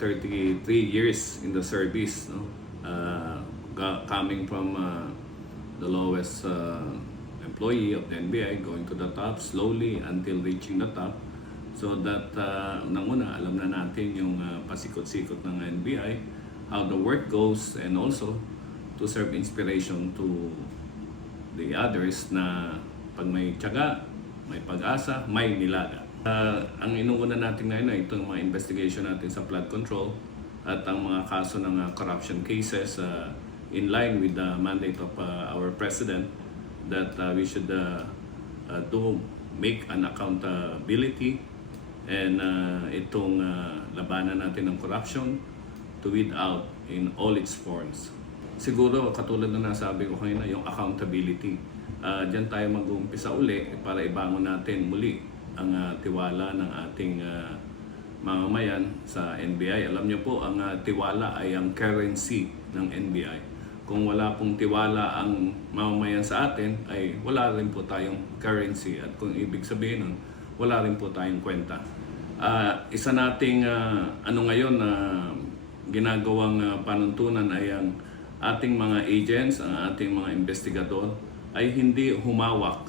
33 years in the service, no? Coming from the lowest employee of the NBI, going to the top slowly until reaching the top. So that nanguna, alam na natin yung pasikot-sikot ng NBI, how the work goes, and also to serve inspiration to the others na pag may tiyaga, may pag-asa, may nilaga. Ang inuuna natin ngayon ay itong mga investigation natin sa flood control at ang mga kaso ng corruption cases in line with the mandate of our President that we should make an accountability and itong labanan natin ng corruption to weed out in all its forms. Siguro katulad na nasabi ko kanina, yung accountability. Diyan tayo mag-uumpisa uli para ibangon natin muli ang tiwala ng ating mamamayan sa NBI. Alam niyo po, ang tiwala ay ang currency ng NBI. Kung wala pong tiwala ang mamamayan sa atin, ay wala rin po tayong currency. At kung ibig sabihin nun, wala rin po tayong kwenta. Isa nating ngayon na ginagawang panuntunan ay ang ating mga agents, ang ating mga investigador, ay hindi humawak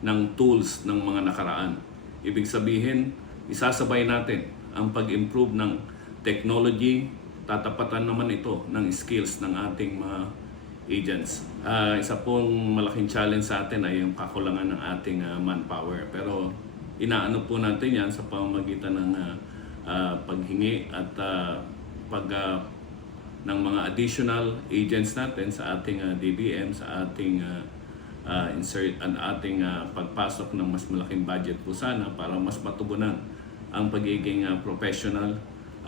ng tools ng mga nakaraan. Ibig sabihin, isasabay natin ang pag-improve ng technology, tatapatan naman ito ng skills ng ating mga agents. Isa pong malaking challenge sa atin ay yung kakulangan ng ating manpower. Pero inaano po natin yan sa pamamagitan ng paghingi at ng mga additional agents natin sa ating DBM, sa ating ating pagpasok ng mas malaking budget po sana para mas matugunan ang pagiging professional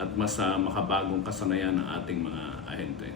at mas makabagong kasanayan ng ating mga ahente.